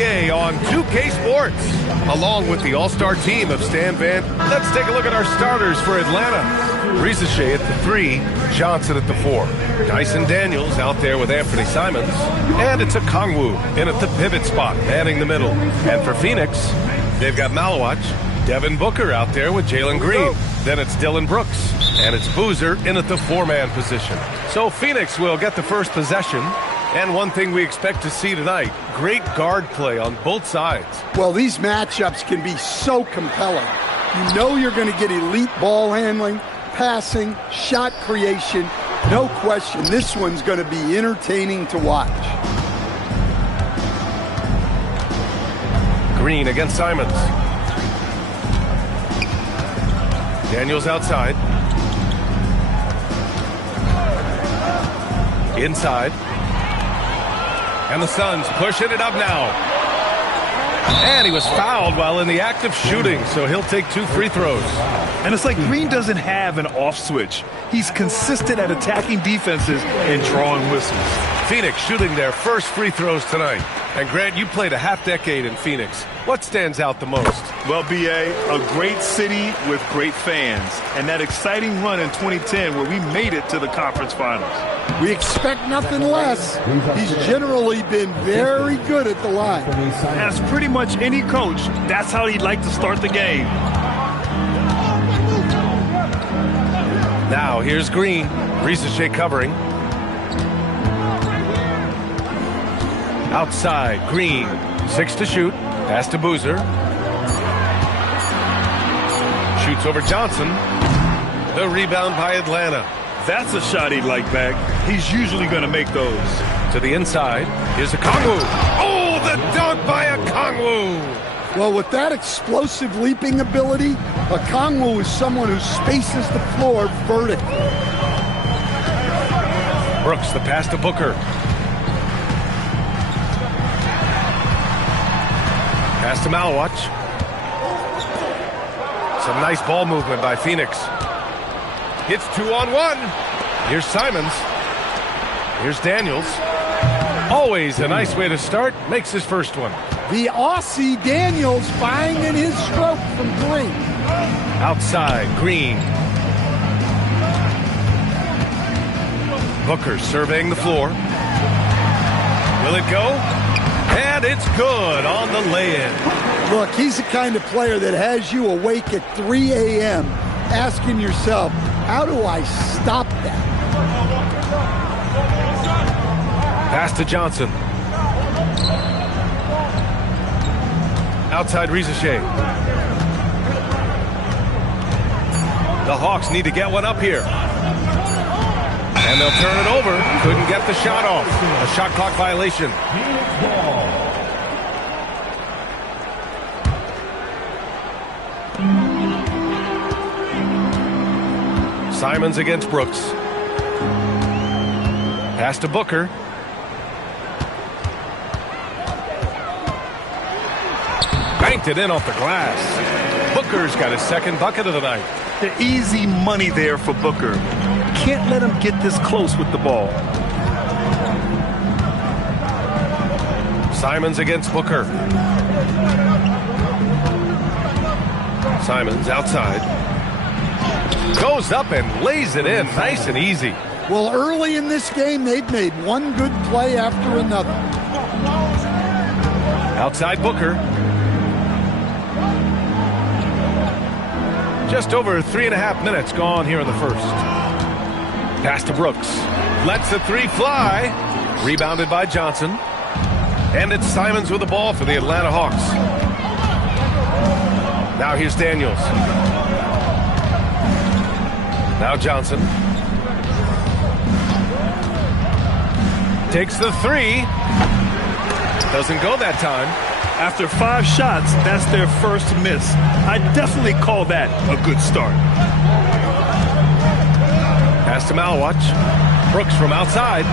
NBA on 2K Sports. Along with the all-star team of Stan Van, let's take a look at our starters for Atlanta. Rizachet at the 3, Johnson at the 4. Dyson Daniels out there with Anthony Simons. And it's a Kongwu in at the pivot spot, manning the middle. And for Phoenix, they've got Malawach, Devin Booker out there with Jalen Green. Then it's Dylan Brooks. And it's Boozer in at the 4-man position. So Phoenix will get the first possession. And one thing we expect to see tonight, great guard play on both sides. Well, these matchups can be so compelling. You know you're going to get elite ball handling, passing, shot creation. No question, this one's going to be entertaining to watch. Green against Simons. Daniels outside. Inside. And the Suns pushing it up now. And he was fouled while in the act of shooting, so he'll take 2 free throws. And it's like Green doesn't have an off switch. He's consistent at attacking defenses and drawing whistles. Phoenix shooting their first free throws tonight. And Grant, you played a half-decade in Phoenix. What stands out the most? Well, B.A., a great city with great fans. And that exciting run in 2010 where we made it to the conference finals. We expect nothing less. He's generally been very good at the line. As pretty much any coach, that's how he'd like to start the game. Now here's Green. Rizachet covering. Outside, Green. 6 to shoot. Pass to Boozer. Shoots over Johnson. The rebound by Atlanta. That's a shot he'd like back. He's usually going to make those. To the inside. Here's a Kongwu. Oh, the dunk by a Kongwu. Well, with that explosive leaping ability, a Kongwu is someone who spaces the floor vertically. Brooks, the pass to Booker. Pass to Malawach. Some nice ball movement by Phoenix. It's 2-on-1. Here's Simons. Here's Daniels. Always a nice way to start. Makes his first one. The Aussie Daniels finding his stroke from Green. Outside, Green. Booker surveying the floor. Will it go? And it's good on the lay-in. Look, he's the kind of player that has you awake at 3 a.m. asking yourself, how do I stop that? Pass to Johnson. Outside Rizachet. The Hawks need to get one up here. And they'll turn it over. Couldn't get the shot off. A shot clock violation. Simons against Brooks. Pass to Booker. Banked it in off the glass. Booker's got his second bucket of the night. The easy money there for Booker. Can't let him get this close with the ball. Simons against Booker. Simons outside. Goes up and lays it in nice and easy. Well, early in this game, they've made one good play after another. Outside Booker. Just over 3.5 minutes gone here in the first. Pass to Brooks. Lets the 3 fly. Rebounded by Johnson. And it's Simons with the ball for the Atlanta Hawks. Now here's Daniels. Now Johnson. Takes the 3. Doesn't go that time. After 5 shots, that's their first miss. I definitely call that a good start. Pass to Malawach. Brooks from outside.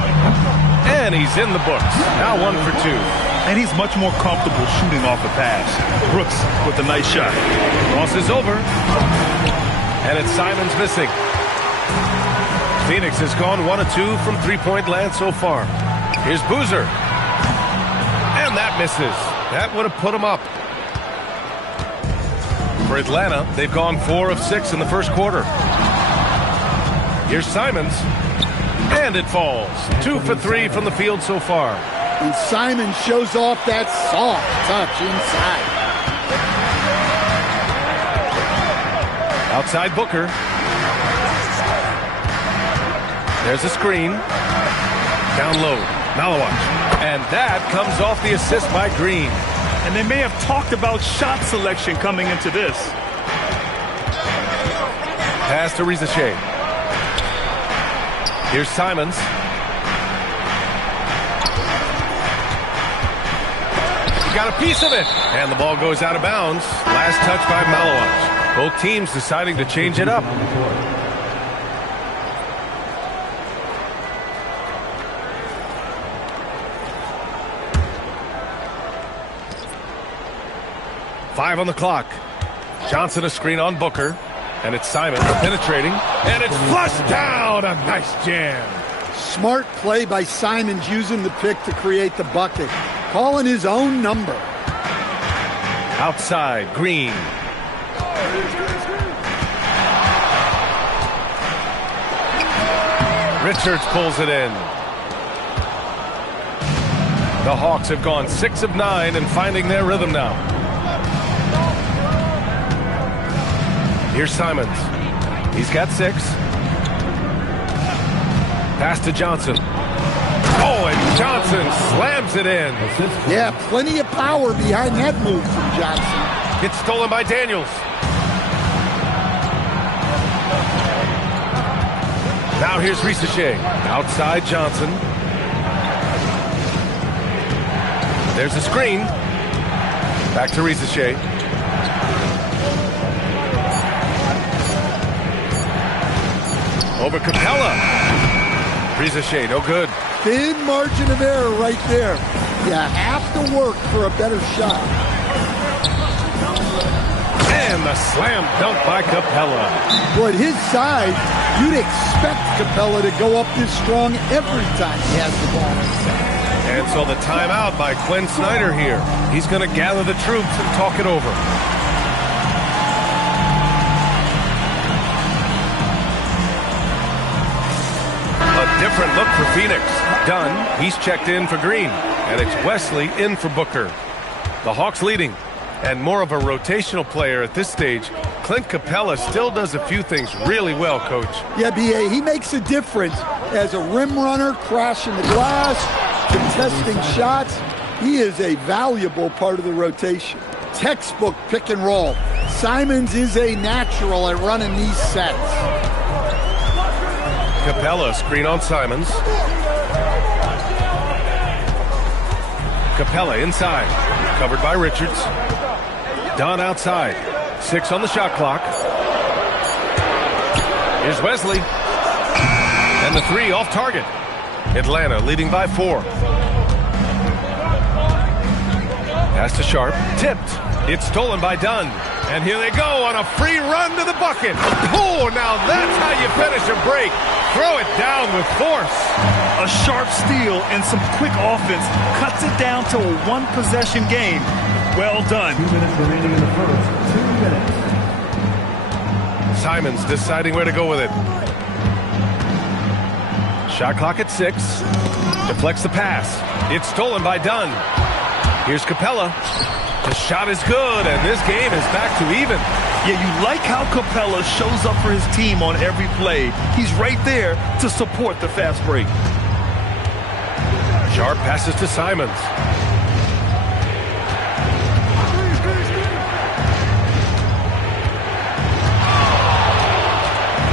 And he's in the books. Now 1 for 2. And he's much more comfortable shooting off a pass. Brooks with a nice shot. Cross is over. And it's Simons missing. Phoenix has gone 1 of 2 from 3-point land so far. Here's Boozer. And that misses. That would have put them up. For Atlanta, they've gone 4 of 6 in the first quarter. Here's Simons. And it falls. 2 for 3 from the field so far. And Simons shows off that soft touch inside. Outside Booker. There's a screen. Down low. Malawach. And that comes off the assist by Green. And they may have talked about shot selection coming into this. Pass to Rizachet. Here's Simons. He got a piece of it. And the ball goes out of bounds. Last touch by Malawach. Both teams deciding to change it up. Five on the clock. Johnson a screen on Booker. And it's Simons penetrating. And it's flushed down. A nice jam. Smart play by Simons using the pick to create the bucket. Calling his own number. Outside, Green. Richards pulls it in. The Hawks have gone 6 of 9 and finding their rhythm now. Here's Simons. He's got 6. Pass to Johnson. Oh, and Johnson slams it in. Yeah, plenty of power behind that move from Johnson. It's stolen by Daniels. Now here's Rizachet. Outside Johnson. There's a screen. Back to Rizachet. Over Capella. Rizachet, no good. Thin margin of error right there. You have to work for a better shot. And the slam dunk by Capella. But his side, you'd expect Capella to go up this strong every time he has the ball inside. And so the timeout by Quinn Snyder here. He's going to gather the troops and talk it over. A different look for Phoenix. Dunn, he's checked in for Green. And it's Wesley in for Booker. The Hawks leading. And more of a rotational player at this stage. Clint Capella still does a few things really well, Coach. Yeah, B.A., he makes a difference as a rim runner, crashing the glass, contesting shots. He is a valuable part of the rotation. Textbook pick and roll. Simons is a natural at running these sets. Capella screen on Simons. Capella inside. Covered by Richards. Dunn outside. 6 on the shot clock. Here's Wesley. And the 3 off target. Atlanta leading by 4. Pass to Sharp. Tipped. It's stolen by Dunn. And here they go on a free run to the bucket. Oh, now that's how you finish a break. Throw it down with force. A sharp steal and some quick offense cuts it down to a one-possession game. Well done. 2 minutes remaining in the first. 2 minutes. Simons deciding where to go with it. Shot clock at 6. Deflects the pass. It's stolen by Dunn. Here's Capella. The shot is good, and this game is back to even. Yeah, you like how Capella shows up for his team on every play. He's right there to support the fast break. Sharp passes to Simons.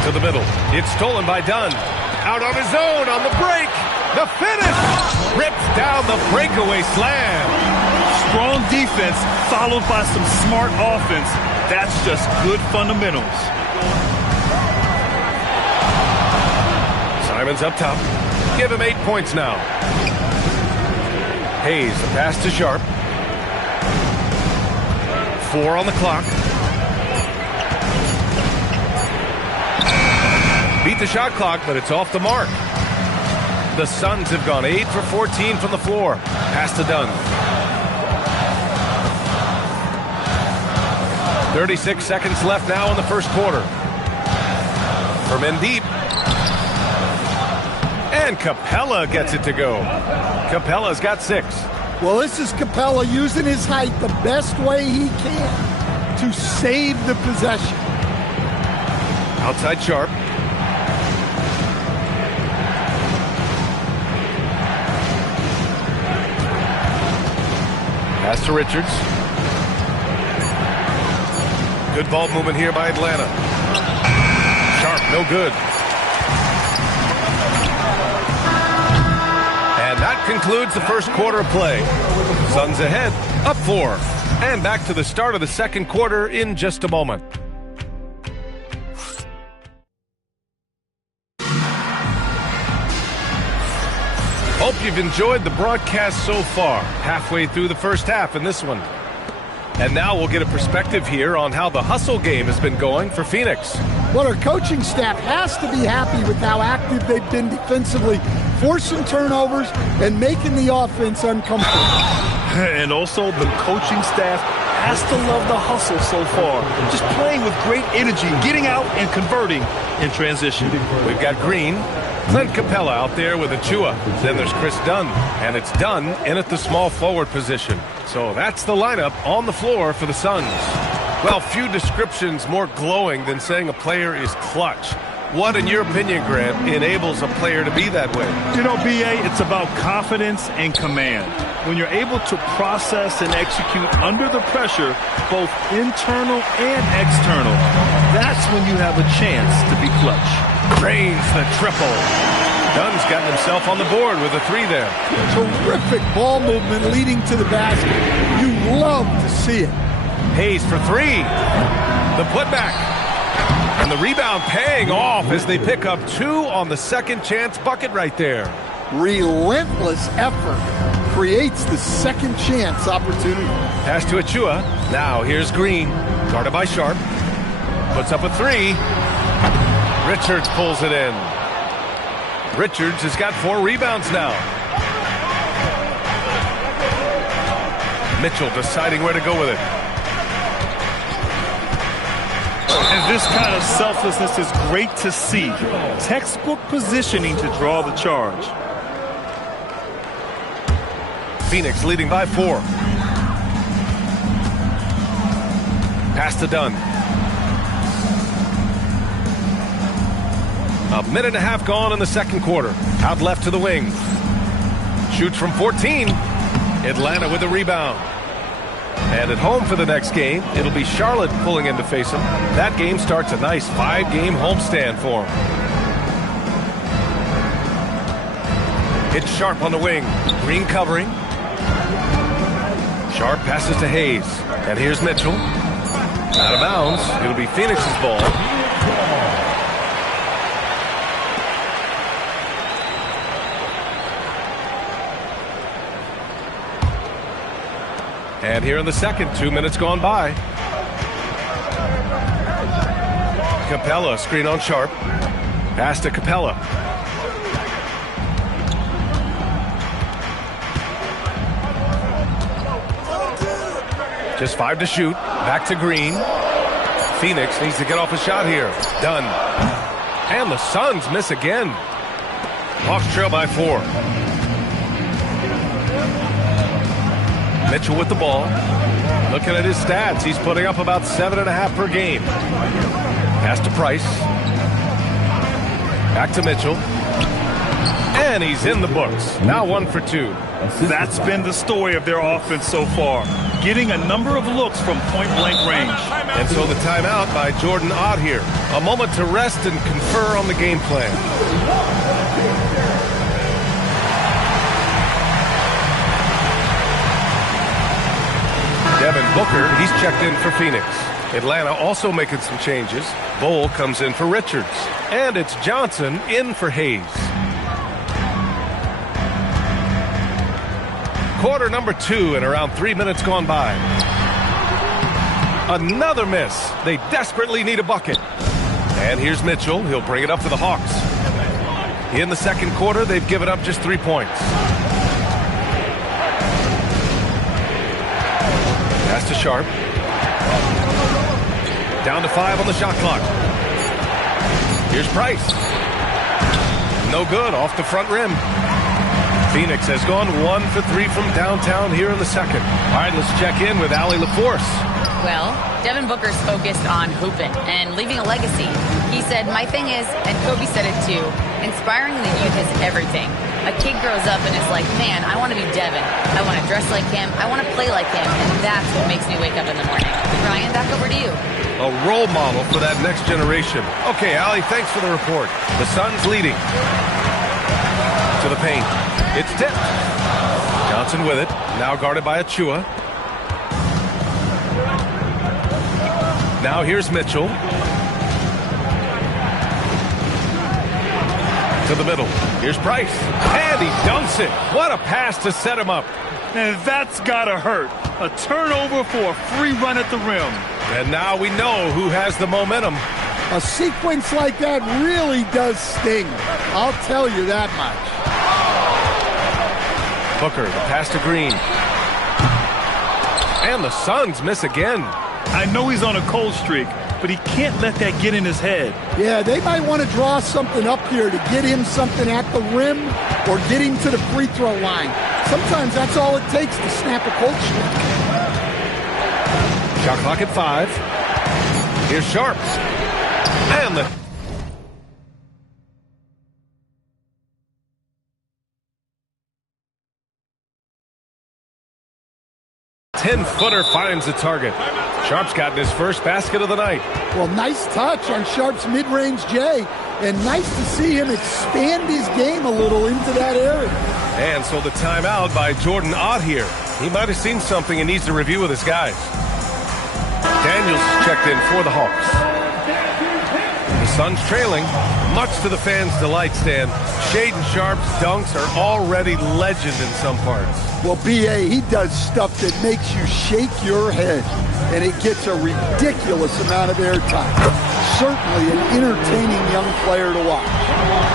To the middle. It's stolen by Dunn. Out on his own on the break. The finish. Rips down the breakaway slam. Strong defense followed by some smart offense. That's just good fundamentals. Simons up top. Give him 8 points now. Hayes, the pass to Sharp. 4 on the clock. Beat the shot clock, but it's off the mark. The Suns have gone 8 for 14 from the floor. Pass to Dunn. 36 seconds left now in the first quarter. From in deep. And Capella gets it to go. Capella's got 6. Well, this is Capella using his height the best way he can to save the possession. Outside Sharp. Pass to Richards. Good ball movement here by Atlanta. Sharp, no good. And that concludes the first quarter of play. Suns ahead, up 4. And back to the start of the second quarter in just a moment. Hope you've enjoyed the broadcast so far. Halfway through the first half in this one. And now we'll get a perspective here on how the hustle game has been going for Phoenix. Well, our coaching staff has to be happy with how active they've been defensively, forcing turnovers and making the offense uncomfortable. And also the coaching staff has to love the hustle so far. Just playing with great energy, getting out and converting in transition. We've got Green, Clint Capella out there with Achua. Then there's Chris Dunn, and it's Dunn in at the small forward position. So that's the lineup on the floor for the Suns. Well, few descriptions more glowing than saying a player is clutch. What, in your opinion, Grant, enables a player to be that way? You know, B.A., it's about confidence and command. When you're able to process and execute under the pressure, both internal and external, that's when you have a chance to be clutch. Drains the triple. Dunn's gotten himself on the board with a 3 there. Terrific ball movement leading to the basket. You love to see it. Hayes for 3. The putback. And the rebound paying off as they pick up 2 on the second chance bucket right there. Relentless effort creates the second chance opportunity. Pass to Achua. Now here's Green. Guarded by Sharp. Puts up a 3. Richards pulls it in. Richards has got 4 rebounds now. Mitchell deciding where to go with it. And this kind of selflessness is great to see. Textbook positioning to draw the charge. Phoenix leading by 4. Pass to Dunn. A minute and a half gone in the second quarter. Out left to the wing. Shoots from 14. Atlanta with the rebound. And at home for the next game, it'll be Charlotte pulling in to face him. That game starts a nice 5-game homestand for him. It's Sharp on the wing. Green covering. Sharp passes to Hayes. And here's Mitchell. Out of bounds. It'll be Phoenix's ball. And here in the second, 2 minutes gone by. Capella, screen on Sharp. Pass to Capella. Just 5 to shoot. Back to Green. Phoenix needs to get off a shot here. Done. And the Suns miss again. Hawks trail by 4. Mitchell with the ball. Looking at his stats, he's putting up about 7.5 per game. Pass to Price. Back to Mitchell. And he's in the books. Now 1 for 2. That's been the story of their offense so far. Getting a number of looks from point-blank range. And so the timeout by Jordan Ott here. A moment to rest and confer on the game plan. Devin Booker, he's checked in for Phoenix. Atlanta also making some changes. Bowl comes in for Richards. And it's Johnson in for Hayes. Quarter number 2 and around 3 minutes gone by. Another miss. They desperately need a bucket. And here's Mitchell. He'll bring it up for the Hawks. In the second quarter, they've given up just 3 points. Pass to Sharp. Down to 5 on the shot clock. Here's Price. No good, off the front rim. Phoenix has gone 1 for 3 from downtown here in the second. All right, let's check in with Allie LaForce. Well, Devin Booker's focused on hooping and leaving a legacy. He said, my thing is, and Kobe said it too, inspiring the youth is everything. A kid grows up and is like, man, I want to be Devin. I want to dress like him. I want to play like him. And that's what makes me wake up in the morning. Ryan, back over to you. A role model for that next generation. Okay, Allie, thanks for the report. The Suns leading. To the paint. It's tipped. Johnson with it. Now guarded by Achua. Now here's Mitchell. To the middle. Here's Price. And he dunks it. What a pass to set him up. And that's gotta hurt. A turnover for a free run at the rim. And now we know who has the momentum. A sequence like that really does sting. I'll tell you that much. Booker, the pass to Green. And the Suns miss again. I know he's on a cold streak, but he can't let that get in his head. Yeah, they might want to draw something up here to get him something at the rim or get him to the free throw line. Sometimes that's all it takes to snap a cold streak. Shot clock at 5. Here's Sharp. And the 10-footer finds the target. Sharp's gotten his first basket of the night. Well, nice touch on Sharp's mid-range J, and nice to see him expand his game a little into that area. And so the timeout by Jordan Ott here. He might have seen something and needs to review with his guys. Daniels checked in for the Hawks. The Suns trailing, much to the fans' delight, Stan. Shaedon Sharp's dunks are already legend in some parts. Well, B.A., he does stuff that makes you shake your head, and it gets a ridiculous amount of airtime. Certainly an entertaining young player to watch.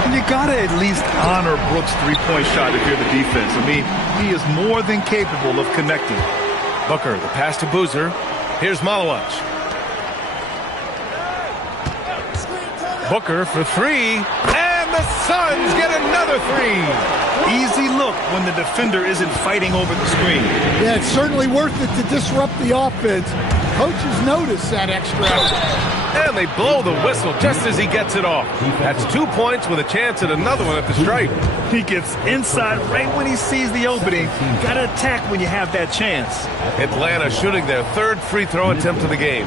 And you got to at least honor Brooks' three-point shot if you're the defense. I mean, he is more than capable of connecting. Booker, the pass to Boozer. Here's Malawach. Booker for 3, and the Suns get another 3. Easy look when the defender isn't fighting over the screen. Yeah, it's certainly worth it to disrupt the offense. Coaches notice that extra effort. And they blow the whistle just as he gets it off. That's 2 points with a chance at another one at the stripe. He gets inside right when he sees the opening. Got to attack when you have that chance. Atlanta shooting their 3rd free throw attempt of the game.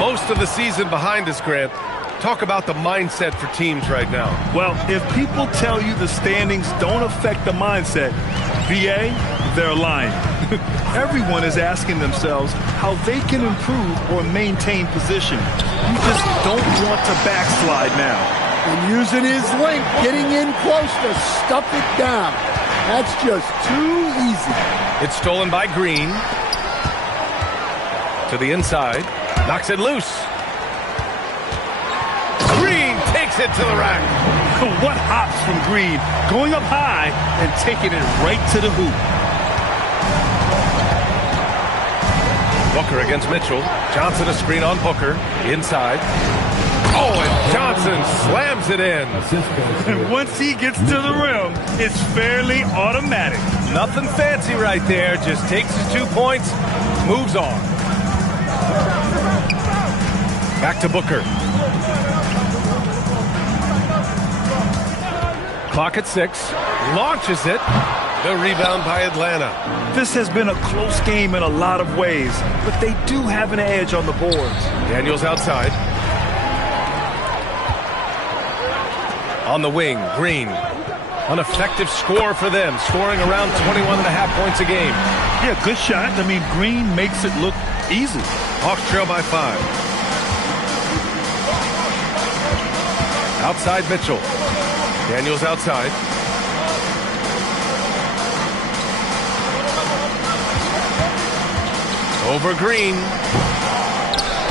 Most of the season behind us, Grant. Talk about the mindset for teams right now. Well, if people tell you the standings don't affect the mindset, VA, they're lying. Everyone is asking themselves how they can improve or maintain position. You just don't want to backslide now. And using his length, getting in close to stuff it down. That's just too easy. It's stolen by Green. To the inside. Knocks it loose. Green takes it to the rack. What hops from Green, going up high and taking it right to the hoop. Booker against Mitchell. Johnson a screen on Booker. Inside. Oh, and Johnson slams it in. And once he gets to the rim, it's fairly automatic. Nothing fancy right there. Just takes his 2 points, moves on. Back to Booker. Clock at 6. Launches it. The rebound by Atlanta. This has been a close game in a lot of ways, but they do have an edge on the boards. Daniels outside. On the wing, Green. An effective score for them, scoring around 21.5 points a game. Yeah, good shot. I mean, Green makes it look easy. Hawks trail by 5. Outside Mitchell. Daniels outside. Over Green.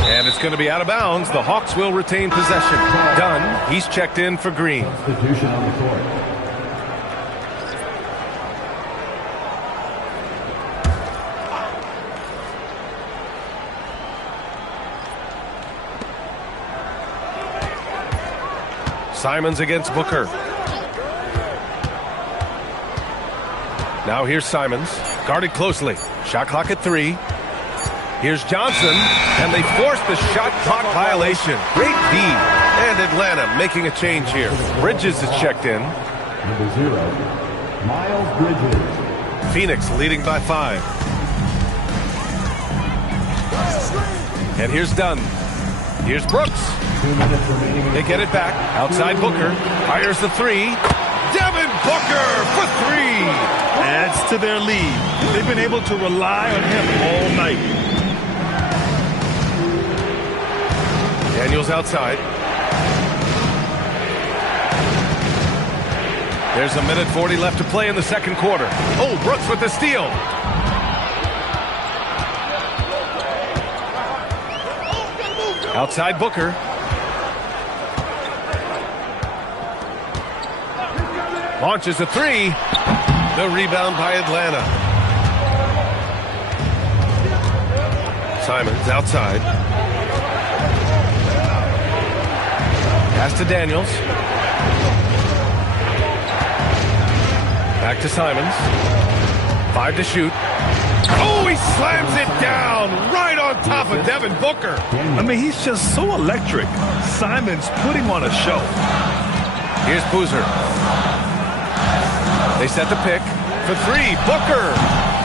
And it's going to be out of bounds. The Hawks will retain possession. Dunn, he's checked in for Green. Substitution on the court. Simons against Booker. Now here's Simons, guarded closely. Shot clock at 3. Here's Johnson, and they force the shot clock violation. Great D. And Atlanta making a change here. Bridges is checked in. Number 0, Miles Bridges. Phoenix leading by 5. And here's Dunn. Here's Brooks. 2 minutes remaining. They get it back. Outside Booker. Fires the 3. Devin Booker for 3. Adds to their lead. They've been able to rely on him all night. Daniels outside. There's 1:40 left to play in the second quarter. Oh, Brooks with the steal. Outside Booker. Launches a 3. The rebound by Atlanta. Simons outside. Pass to Daniels. Back to Simons. 5 to shoot. Oh, he slams it down right on top of Devin Booker. I mean, he's just so electric. Simons putting on a show. Here's Boozer. They set the pick for 3. Booker.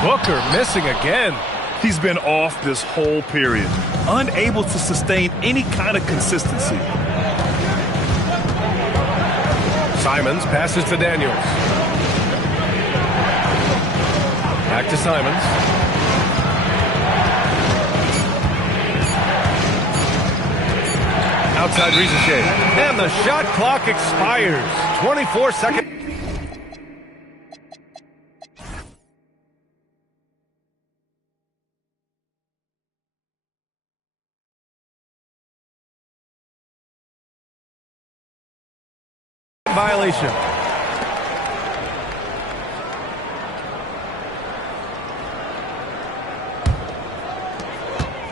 Booker missing again. He's been off this whole period, unable to sustain any kind of consistency. Simons passes to Daniels. Back to Simons. Outside Rizachet. And the shot clock expires. 24 seconds. Violation.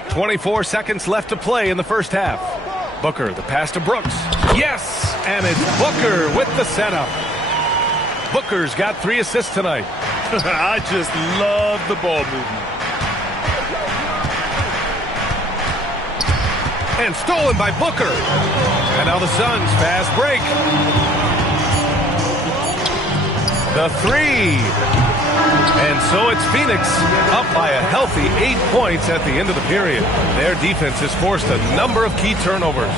.24 seconds left to play in the first half. Booker, the pass to Brooks. Yes! And it's Booker with the setup. Booker's got 3 assists tonight. I just love the ball movement. And stolen by Booker. And now the Suns fast break. The 3. And so it's Phoenix up by a healthy 8 points at the end of the period. Their defense has forced a number of key turnovers,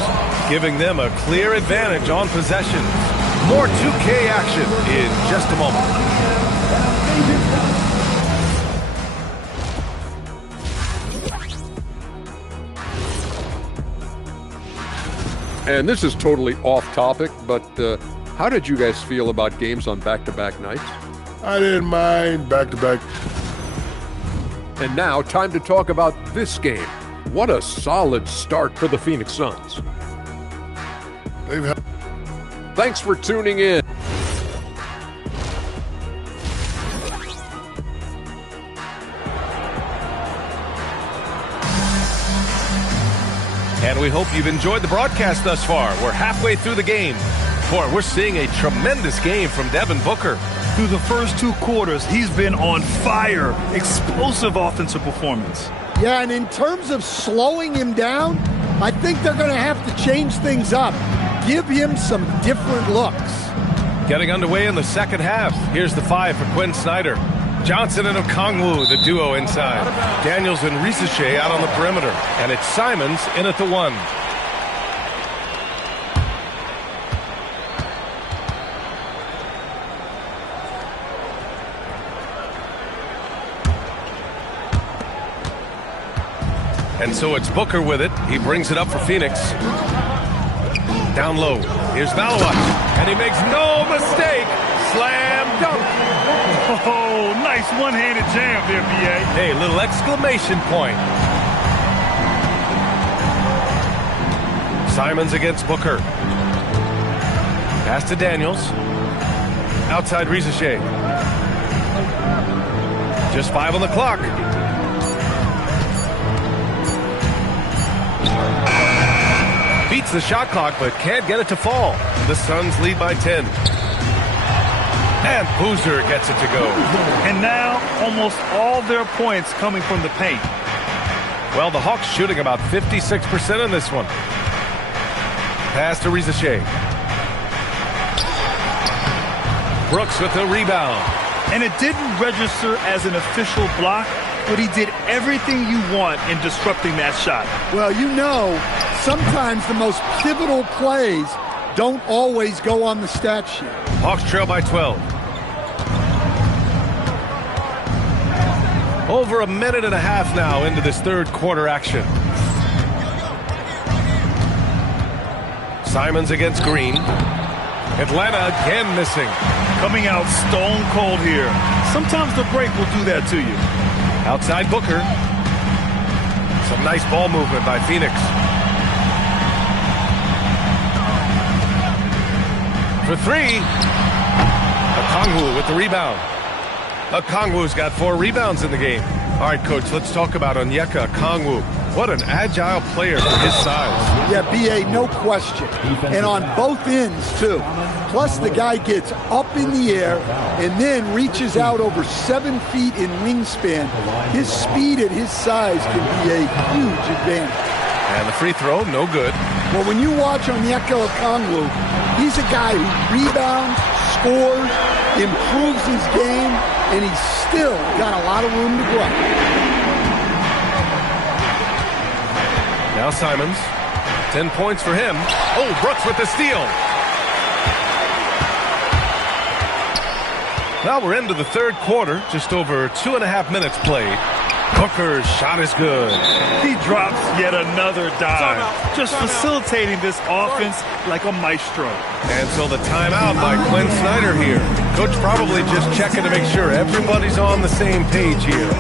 giving them a clear advantage on possessions. More 2K action in just a moment. And this is totally off topic, but how did you guys feel about games on back-to-back nights? I didn't mind back-to-back. And now, time to talk about this game. What a solid start for the Phoenix Suns. Thanks for tuning in. And we hope you've enjoyed the broadcast thus far. We're halfway through the game. Boy, we're seeing a tremendous game from Devin Booker. Through the first 2 quarters, he's been on fire. Explosive offensive performance. Yeah, and in terms of slowing him down, I think they're going to have to change things up. Give him some different looks. Getting underway in the second half. Here's the 5 for Quinn Snyder. Johnson and Okongwu, the duo inside. Daniels and Rizachet out on the perimeter. And it's Simons in at the 1. And so it's Booker with it. He brings it up for Phoenix. Down low. Here's Valawac. And he makes no mistake. Slam dunk. Oh, nice one-handed jam there, B.A. Hey, little exclamation point. Simons against Booker. Pass to Daniels. Outside Rizachet. Just 5 on the clock. Beats beats the shot clock, but can't get it to fall. The Suns lead by 10. And Boozer gets it to go. And now, almost all their points coming from the paint. Well, the Hawks shooting about 56% in this one. Pass to Rizachet. Brooks with the rebound. And it didn't register as an official block, but he did everything you want in disrupting that shot. Well, you know, sometimes the most pivotal plays don't always go on the stat sheet. Hawks trail by 12. Over a minute and a half now into this third quarter action. Simons against Green. Atlanta again missing. Coming out stone cold here. Sometimes the break will do that to you. Outside Booker. Some nice ball movement by Phoenix. For three. Okongwu with the rebound. Okongwu's got 4 rebounds in the game. All right, Coach, let's talk about Onyeka Okongwu. What an agile player for his size. Yeah, B.A., no question. And on both ends, too. Plus, the guy gets up in the air and then reaches out over 7 feet in wingspan. His speed at his size can be a huge advantage. And the free throw, no good. Well, when you watch Onyeka Okongwu, he's a guy who rebounds, scores, improves his game, and he's still got a lot of room to grow. Now Simons, 10 points for him. Oh, Brooks with the steal. Now we're into the third quarter, just over 2.5 minutes played. Booker's shot is good. He drops yet another dive, just facilitating this offense like a maestro. And so the timeout by Quinn Snyder here. Coach probably just checking to make sure everybody's on the same page here.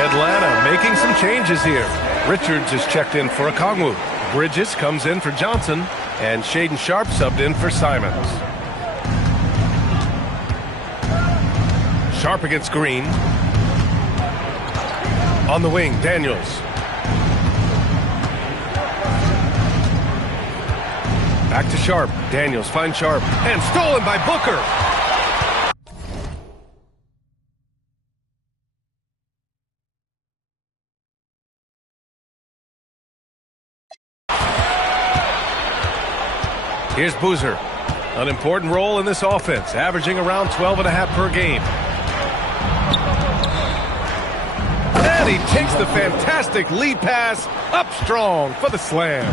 Atlanta making some changes here. Richards is checked in for Okongwu. Bridges comes in for Johnson, and Shaedon Sharpe subbed in for Simons. Sharpe against Green. On the wing, Daniels. Back to Sharpe. Daniels finds Sharpe, and stolen by Booker. Here's Boozer. An important role in this offense, averaging around 12.5 per game. And he takes the fantastic lead pass up strong for the slam.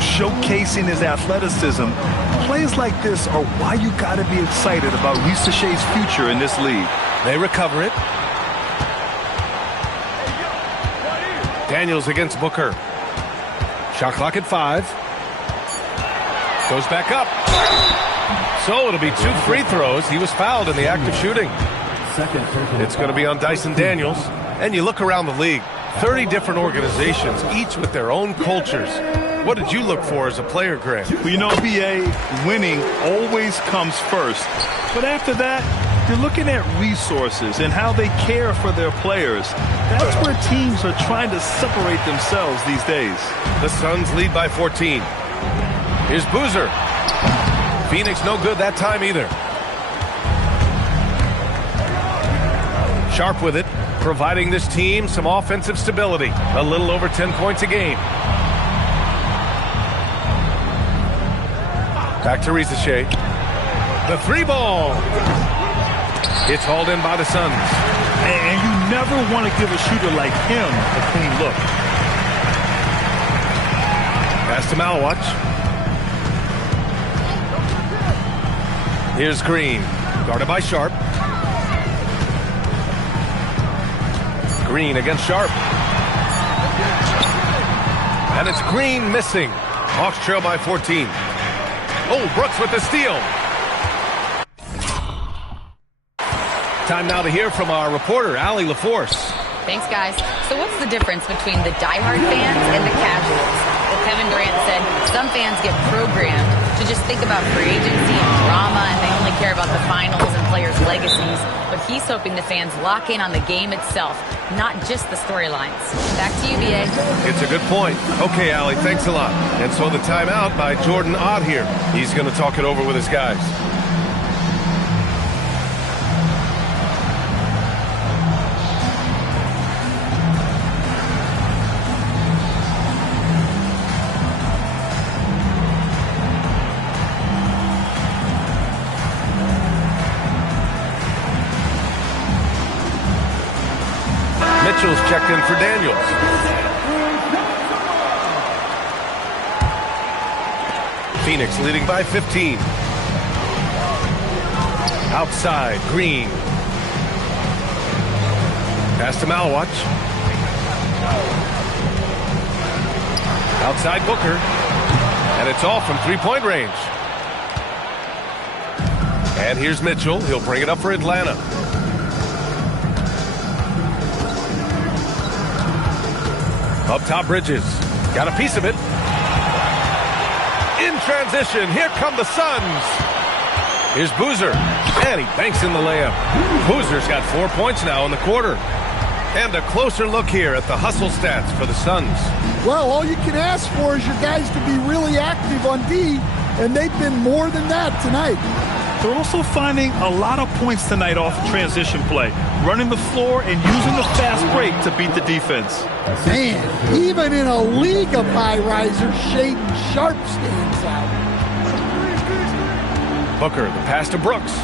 Showcasing his athleticism. Plays like this are why you got to be excited about Rizachet's future in this league. They recover it. Daniels against Booker. Shot clock at 5. Goes back up. So it'll be 2 free throws. He was fouled in the act of shooting. It's going to be on Dyson Daniels. And you look around the league, 30 different organizations, each with their own cultures. What did you look for as a player, Greg? Well, you know, B.A., winning always comes first. But after that, you're looking at resources and how they care for their players. That's where teams are trying to separate themselves these days. The Suns lead by 14. Here's Boozer. Phoenix no good that time either. Sharpe with it, providing this team some offensive stability. A little over 10 points a game. Back to Rizachet. The 3-ball. It's hauled in by the Suns. And you never want to give a shooter like him a clean look. Pass to Malawatch. Here's Green, guarded by Sharpe. Green against Sharpe. And it's Green missing. Hawks trail by 14. Oh, Brooks with the steal. Time now to hear from our reporter, Allie LaForce. Thanks, guys. So what's the difference between the diehard fans and the casuals? Well, Kevin Durant said some fans get programmed to just think about free agency and drama, and they only care about the finals and players' legacies. But he's hoping the fans lock in on the game itself, not just the storylines. Back to you, B.A. It's a good point. Okay, Allie, thanks a lot. And so the timeout by Jordan Ott here. He's going to talk it over with his guys. Mitchell's checked in for Daniels. Phoenix leading by 15. Outside, Green. Pass to Malwatch. Outside Booker. And it's off from three-point range. And here's Mitchell. He'll bring it up for Atlanta. Up top, Bridges. Got a piece of it. In transition, here come the Suns. Here's Boozer. And he banks in the layup. Boozer's got 4 points now in the quarter. And a closer look here at the hustle stats for the Suns. Well, all you can ask for is your guys to be really active on D, and they've been more than that tonight. They're also finding a lot of points tonight off transition play, running the floor and using the fast break to beat the defense. Man, even in a league of high risers, Shaden Sharp stands out. Booker, the pass to Brooks.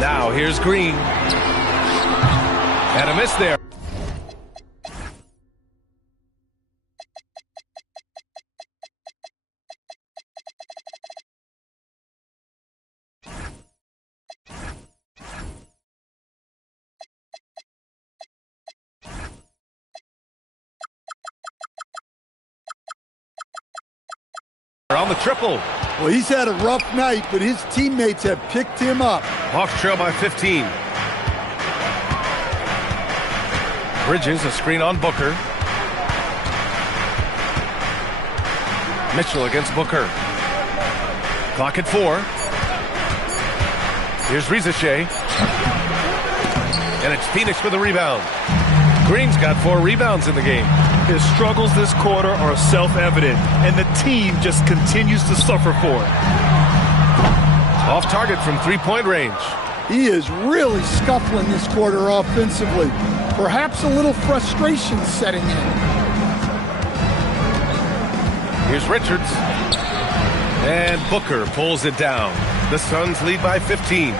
Now here's Green. And a miss there. On the triple. Well, he's had a rough night, but his teammates have picked him up. Hawks trail by 15. Bridges, a screen on Booker. Mitchell against Booker. Clock at 4. Here's Rizachet. And it's Phoenix with a rebound. Green's got 4 rebounds in the game. His struggles this quarter are self-evident, and the team just continues to suffer for it. Off target from three-point range. He is really scuffling this quarter offensively. Perhaps a little frustration setting in. Here's Richards. And Booker pulls it down. The Suns lead by 15.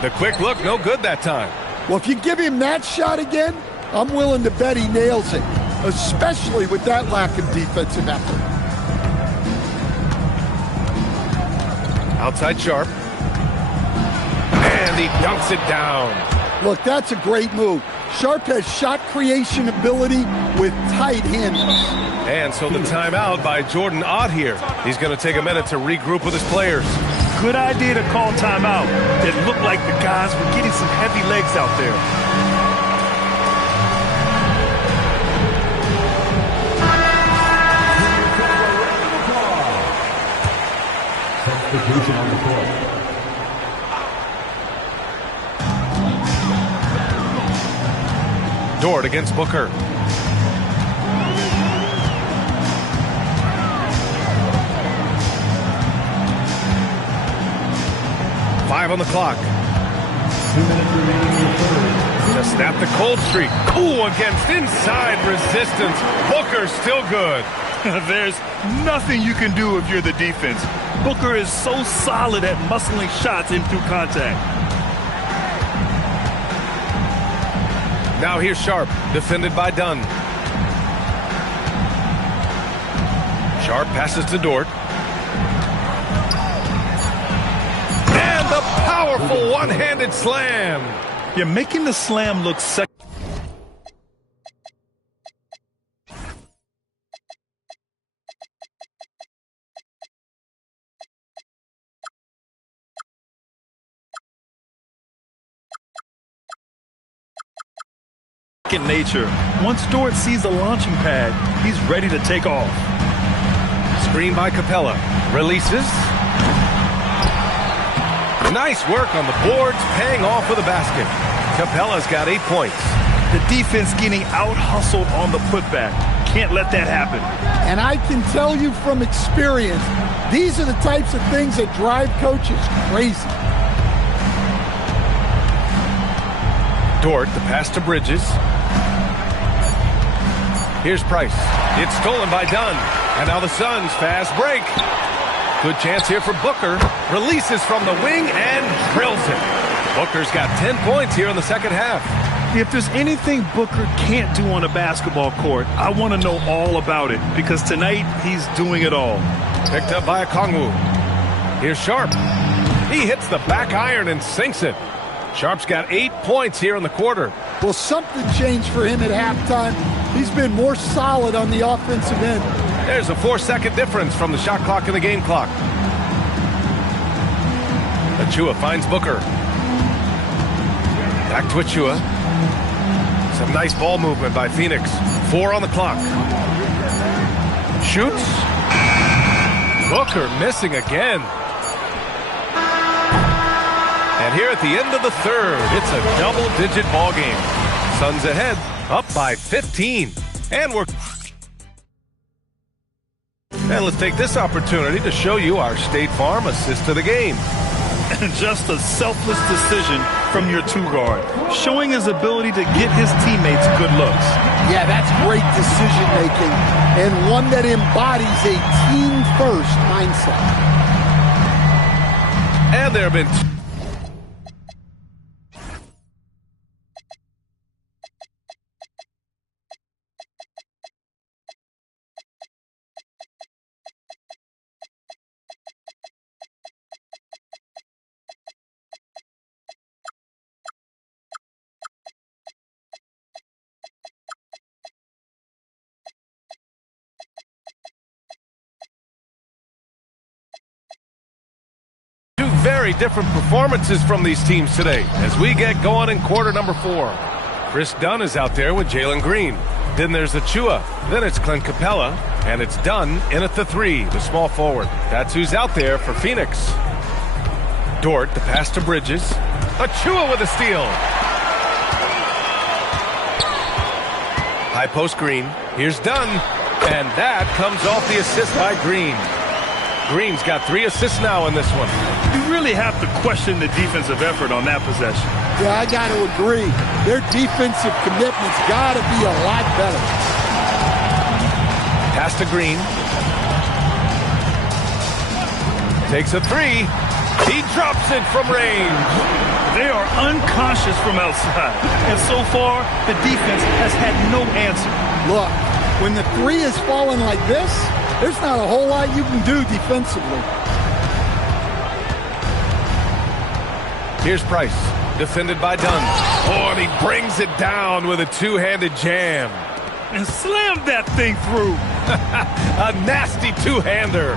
The quick look, no good that time. Well, if you give him that shot again, I'm willing to bet he nails it, especially with that lack of defensive effort. Outside Sharp. And he dunks it down. Look, that's a great move. Sharp has shot creation ability with tight handles. And so the timeout by Jordan Ott here. He's going to take a minute to regroup with his players. Good idea to call timeout. It looked like the guys were getting some heavy legs out there. Substitution on the court. Dort against Booker. Five on the clock. 2 minutes remaining in the third. To snap the cold streak. Cool against inside resistance. Booker still good. There's nothing you can do if you're the defense. Booker is so solid at muscling shots in through contact. Now here's Sharp, defended by Dunn. Sharp passes to Dort. And the powerful one-handed slam. You're making the slam look second nature. Once Dort sees the launching pad, he's ready to take off. Screen by Capella. Releases. Nice work on the boards, paying off with a basket. Capella's got 8 points. The defense getting out-hustled on the putback. Can't let that happen. And I can tell you from experience, these are the types of things that drive coaches crazy. Dort, the pass to Bridges. Here's Price. It's stolen by Dunn. And now the Suns fast break. Good chance here for Booker. Releases from the wing and drills it. Booker's got 10 points here in the second half. If there's anything Booker can't do on a basketball court, I want to know all about it, because tonight he's doing it all. Picked up by Okongwu. Here's Sharp. He hits the back iron and sinks it. Sharp's got 8 points here in the quarter. Well, something changed for him at halftime. He's been more solid on the offensive end. There's a 4-second difference from the shot clock and the game clock. Achua finds Booker. Back to Achua. Some nice ball movement by Phoenix. 4 on the clock. Shoots. Booker missing again. And here at the end of the third, it's a double-digit ball game. Suns ahead, up by 15. And let's take this opportunity to show you our State Farm assist to the game. And just a selfless decision from your two-guard, showing his ability to get his teammates good looks. Yeah, that's great decision-making, and one that embodies a team-first mindset. And there have been very different performances from these teams today as we get going in quarter number 4. Chris Dunn is out there with Jalen Green. Then there's Achua. Then it's Clint Capella. And it's Dunn in at the 3, the small forward. That's who's out there for Phoenix. Dort, the pass to Bridges. Achua with a steal. High post Green. Here's Dunn. And that comes off the assist by Green. Green's got 3 assists now in this one. You really have to question the defensive effort on that possession. Yeah, I got to agree. Their defensive commitment's got to be a lot better. Pass to Green. Takes a 3. He drops it from range. They are unconscious from outside. And so far, the defense has had no answer. Look, when the 3 is falling like this, there's not a whole lot you can do defensively. Here's Price, defended by Dunn. Oh, and he brings it down with a two-handed jam. And slammed that thing through. A nasty two-hander.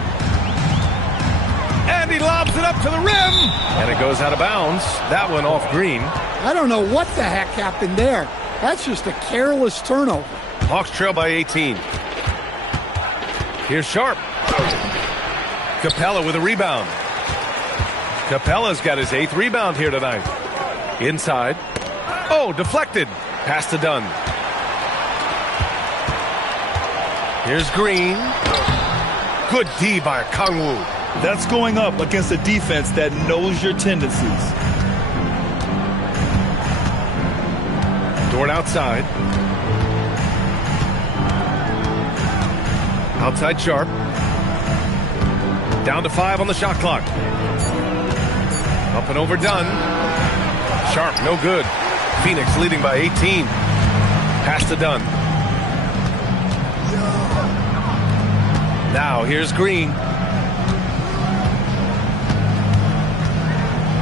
And he lobs it up to the rim. And it goes out of bounds. That one off Green. I don't know what the heck happened there. That's just a careless turnover. Hawks trail by 18. Here's Sharp. Capella with a rebound. Capella's got his 8th rebound here tonight. Inside. Oh, deflected. Pass to Dunn. Here's Green. Good D by Okongwu. That's going up against a defense that knows your tendencies. Dort outside. Outside Sharp. Down to 5 on the shot clock. Up and over Dunn. Sharp, no good. Phoenix leading by 18. Pass to Dunn. Now here's Green.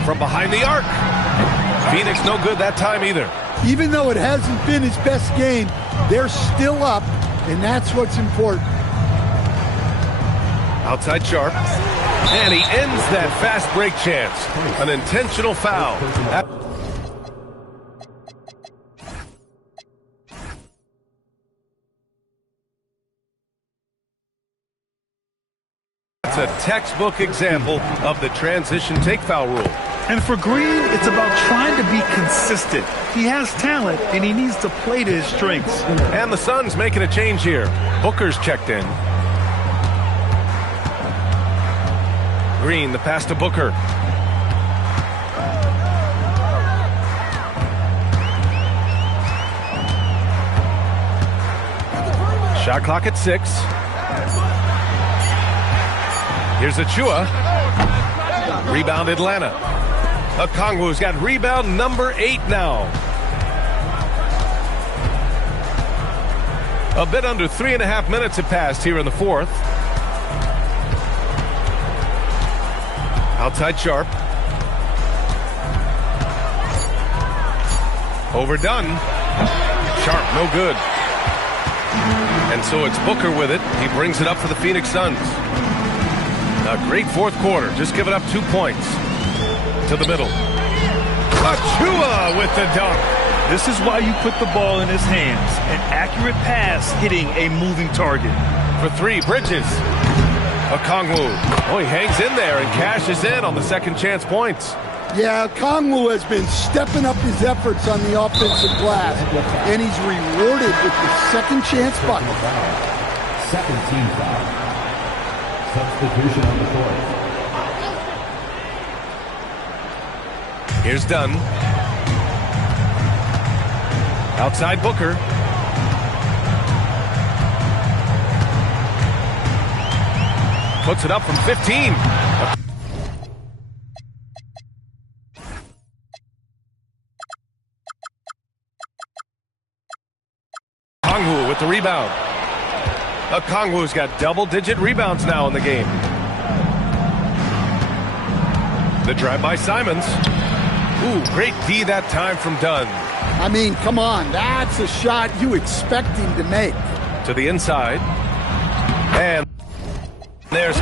From behind the arc. Phoenix no good that time either. Even though it hasn't been his best game, they're still up, and that's what's important. Outside Sharp. And he ends that fast break chance. An intentional foul. That's a textbook example of the transition take foul rule. And for Green, it's about trying to be consistent. He has talent, and he needs to play to his strengths. And the Suns making a change here. Booker's checked in. Green, the pass to Booker. Shot clock at 6. Here's Achua. Rebound Atlanta. Okongwu's got rebound number 8 now. A bit under 3.5 minutes have passed here in the fourth. Outside Sharp. Overdone. Sharp, no good. And so it's Booker with it. He brings it up for the Phoenix Suns. A great fourth quarter. Just giving up 2 points. To the middle. Achua with the dunk. This is why you put the ball in his hands. An accurate pass hitting a moving target. For 3, Bridges. Okongwu. Oh, he hangs in there and cashes in on the second chance points. Yeah, Okongwu has been stepping up his efforts on the offensive glass, and he's rewarded with the second chance bucket. Second team foul. Substitution on the court. Here's Dunn. Outside Booker. Puts it up from 15. Okongwu with the rebound. Okongwu's got double-digit rebounds now in the game. The drive by Simons. Ooh, great D that time from Dunn. I mean, come on, that's a shot you expect him to make. To the inside. And there's